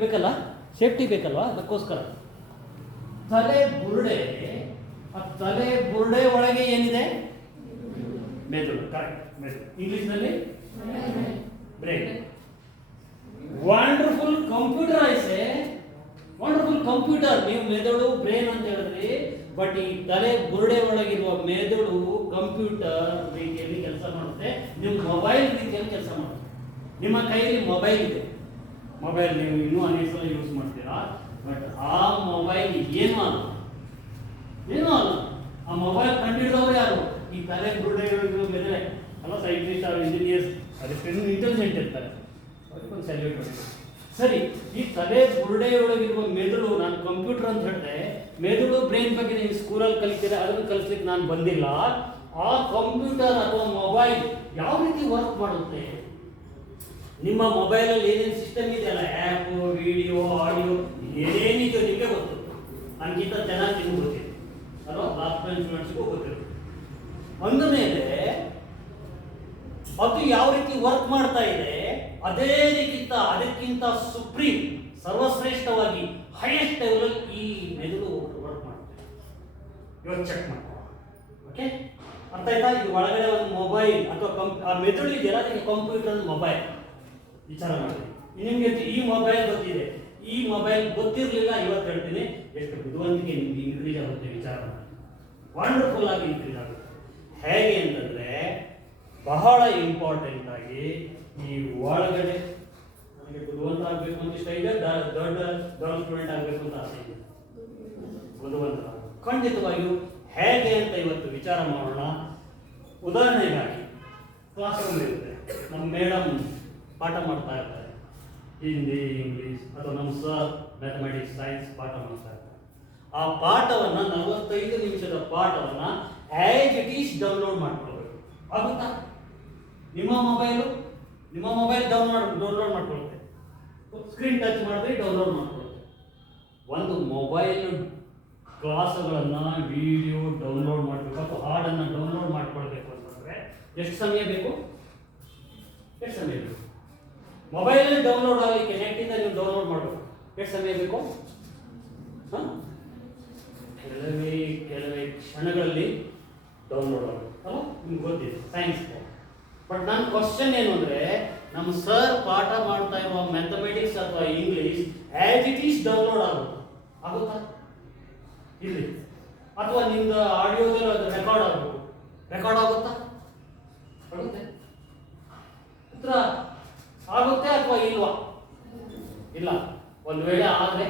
ಬೇಕಲ್ಲ, ಸೇಫ್ಟಿ ಬೇಕಲ್ವಾ, ಅದಕ್ಕೋಸ್ಕರ ತಲೆ ಬುರುಡೆ. ಆ ತಲೆ ಬುರುಡೆ ಒಳಗೆ ಏನಿದೆ? ಮೆದುಳು. ಕರೆಕ್ಟ್, ಮೆದುಳು. ಇಂಗ್ಲಿಷ್ನಲ್ಲಿ ಬ್ರೈನ್. ವಂಡರ್ಫುಲ್ ಕಂಪ್ಯೂಟರ್ ಐಸೆ, ವಂಡರ್ಫುಲ್ ಕಂಪ್ಯೂಟರ್. ನೀವು ಮೆದುಳು ಬ್ರೈನ್ ಅಂತ ಹೇಳಿದ್ರಿ, ಬಟ್ ಈ ತಲೆ ಬುರುಡೆ ಒಳಗಿರುವ ಮೆದುಳು ಕಂಪ್ಯೂಟರ್ ರೀತಿಯಲ್ಲಿ ಕೆಲಸ ಮಾಡುತ್ತೆ. ನಿಮ್ಮ ಮೊಬೈಲ್ ರೀತಿಯಲ್ಲಿ ಕೆಲಸ ಮಾಡುತ್ತೆ. ನಿಮ್ಮ ಕೈಯಲ್ಲಿ ಮೊಬೈಲ್ ಇದೆ, ಮೊಬೈಲ್ ನೀವು ಇನ್ನೂ ಅನೇಕ ಸಲ ಯೂಸ್ ಮಾಡ್ತೀರಾ, ಬಟ್ ಆ ಮೊಬೈಲ್ ಏನೂ ಅಲ್ಲ. ಆ ಮೊಬೈಲ್ ಕಂಡುಹಿಡಿದವರು ಯಾರು? ಈ ತಲೆ ಬುರುಡೆಗಳಿರೋ ಮೆದುಳೆ ಅಲ್ಲ, ಸೈಂಟಿಸ್ಟ್ ಆರ್ ಇಂಜಿನಿಯರ್ಸ್, ಅದಕ್ಕೆ ಇಂಟೆಲಿಜೆಂಟ್ ಇರ್ತಾರೆ, ಅದಕ್ಕೊಂದು ಸೆಲ್ಯೂಟ್ ಮಾಡಿದ್ರು. ಸರಿ, ಈ ತಲೆ ಬುರುಡೆಯೊಳಗಿರುವ ಮೆದುಳು, ನಾನು ಕಂಪ್ಯೂಟರ್ ಅಂತ ಹೇಳಿದೆ, ಮೆದುಳು ಬ್ರೈನ್ ಬಗ್ಗೆ ನೀವು ಸ್ಕೂಲಲ್ಲಿ ಕಲಿತೀರ, ಅದನ್ನು ಕಲಿಸ್ಲಿಕ್ಕೆ ನಾನು ಬಂದಿಲ್ಲ. ಆ ಕಂಪ್ಯೂಟರ್ ಅಥವಾ ಮೊಬೈಲ್ ಯಾವ ರೀತಿ ವರ್ಕ್ ಮಾಡುತ್ತೆ? ನಿಮ್ಮ ಮೊಬೈಲಲ್ಲಿ ಏನೇನು ಸಿಸ್ಟಮ್ ಇದೆಯಲ್ಲ, ಆ್ಯಪ್, ವಿಡಿಯೋ, ಆಡಿಯೋ, ಏನೇನಿದೆಯೋ ನಿಮಗೆ ಗೊತ್ತು. ನನಗಿಂತ ಚೆನ್ನಾಗಿ ನಿಮ್ಗೆ ಗೊತ್ತಿದೆ ಅಲ್ವಾ, ಲಾಸ್ಟ್ ಟೈಮ್ ಸ್ಟೂಡೆಂಟ್ಸ್ಗೂ ಗೊತ್ತಿರುತ್ತೆ. ಅಂದಮೇಲೆ ಅದು ಯಾವ ರೀತಿ ವರ್ಕ್ ಮಾಡ್ತಾ ಇದೆ, ಅದಕ್ಕಿಂತ ಸುಪ್ರೀಂ, ಸರ್ವಶ್ರೇಷ್ಠವಾಗಿ ಹೈಯೆಸ್ಟ್ ಲೆವೆಲ್ ಈ ಮೆದುಳು ವರ್ಕ್ ಮಾಡುತ್ತೆ. ಇವಾಗ ಚೆಕ್ ಮಾಡ್ಕೋ. ಓಕೆ, ಅರ್ಥ ಆಯ್ತಾ? ಇದು ಒಳಗಡೆ ಒಂದು ಮೊಬೈಲ್ ಅಥವಾ ಆ ಮೆದುಳು ಇದೆಯಲ್ಲ, ಅದಕ್ಕೆ ಕಂಪ್ಯೂಟರ್ ಮೊಬೈಲ್ ವಿಚಾರ ಮಾಡಿ. ನಿಮಗೆ ಈ ಮೊಬೈಲ್ ಗೊತ್ತಿದೆ, ಈ ಮೊಬೈಲ್ ಗೊತ್ತಿರಲಿಲ್ಲ, ಇವತ್ತು ಹೇಳ್ತೀನಿ. ಎಷ್ಟು ಬುದ್ಧಿವಂತಿಕೆ ನಿಮ್ಗೆ ಇನ್ಕ್ರೀಸ್ ಆಗುತ್ತೆ, ವಿಚಾರ ಮಾಡಿ. ವಂಡರ್ಫುಲ್ ಆಗಿ ಇನ್ಕ್ರೀಸ್ ಆಗುತ್ತೆ. ಹೇಗೆ ಅಂತಂದರೆ, ಬಹಳ ಇಂಪಾರ್ಟೆಂಟ್ ಆಗಿ ಈ ಒಳಗಡೆ ನನಗೆ ಬುದ್ಧಿವಂತ ಆಗಬೇಕು ಅಂತ ಇಷ್ಟ ಇದೆ, ದೊಡ್ಡ ಸ್ಟೂಡೆಂಟ್ ಆಗಬೇಕು ಅಂತ ಆಸೆ ಇದೆ. ಬುದ್ಧಿವಂತ ಖಂಡಿತವಾಗಿಯೂ ಹೇಗೆ ಅಂತ ಇವತ್ತು ವಿಚಾರ ಮಾಡೋಣ. ಉದಾಹರಣೆಗಾಗಿ ಕ್ಲಾಸ್ ರೂಮ್ ಇರುತ್ತೆ, ನಮ್ಮ ಮೇಡಮ್ ಪಾಠ ಮಾಡ್ತಾ ಇರ್ತಾರೆ, ಹಿಂದಿ, ಇಂಗ್ಲೀಷ್, ಅಥವಾ ನಮ್ಮ ಸರ್ ಮ್ಯಾಥಮೆಟಿಕ್ಸ್, ಸೈನ್ಸ್ ಪಾಠ ಮಾಡ್ತಾ ಇರ್ತಾರೆ. ಆ ಪಾಠವನ್ನು 45 ನಿಮಿಷದ ಪಾಠವನ್ನು ಆ್ಯಸ್ ಇಟ್ ಈಸ್ ಡೌನ್ಲೋಡ್ ಮಾಡ್ಕೊಳ್ಬೇಕು. ಆಗುತ್ತಾ? ನಿಮ್ಮ ಮೊಬೈಲ್ ಡೌನ್ಲೋಡ್ ಮಾಡ್ಕೊಳ್ಳುತ್ತೆ. ಸ್ಕ್ರೀನ್ ಟಚ್ ಮಾಡಿದ್ರೆ ಡೌನ್ಲೋಡ್ ಮಾಡ್ಕೊಳ್ಳುತ್ತೆ. ಒಂದು ಮೊಬೈಲ್ ಕ್ಲಾಸ್ಗಳನ್ನು ವಿಡಿಯೋ ಡೌನ್ಲೋಡ್ ಮಾಡಬೇಕು ಅಥವಾ ಹಾಡನ್ನು ಡೌನ್ಲೋಡ್ ಮಾಡ್ಕೊಳ್ಬೇಕು ಅಂತಂದರೆ ಎಷ್ಟು ಸಮಯ ಬೇಕು? ಮೊಬೈಲಲ್ಲಿ ಡೌನ್ಲೋಡ್ ಆಗಲಿಕ್ಕೆ ನೆಟ್ಟಿಂದ ನೀವು ಡೌನ್ಲೋಡ್ ಮಾಡಬೇಕು, ಎಷ್ಟು ಸಮಯ ಬೇಕು? ಕೆಲವೇ ಕ್ಷಣಗಳಲ್ಲಿ ಡೌನ್ಲೋಡ್ ಆಗಬೇಕು ಅಲ್ಲ, ನಿಮ್ಗೆ ಗೊತ್ತಿದೆ ಸೈನ್ಸ್. ಬಟ್ ನನ್ನ ಕ್ವಶನ್ ಏನು ಅಂದರೆ, ನಮ್ಮ ಸರ್ ಪಾಠ ಮಾಡ್ತಾ ಇರುವ ಮ್ಯಾಥಮೆಟಿಕ್ಸ್ ಅಥವಾ English as it is download ಆಗುತ್ತಾ? ಇಲ್ಲಿ ಅಥವಾ ನಿಮ್ದು ಆಡಿಯೋದಲ್ಲಿ ಅದು ರೆಕಾರ್ಡ್ ಆಗುತ್ತಾ? ಆಗುತ್ತೆ. ಉತ್ತರ ಆಗುತ್ತೆ ಅಥವಾ ಇಲ್ವಾ? ಇಲ್ಲ. ಒಂದು ವೇಳೆ ಆದರೆ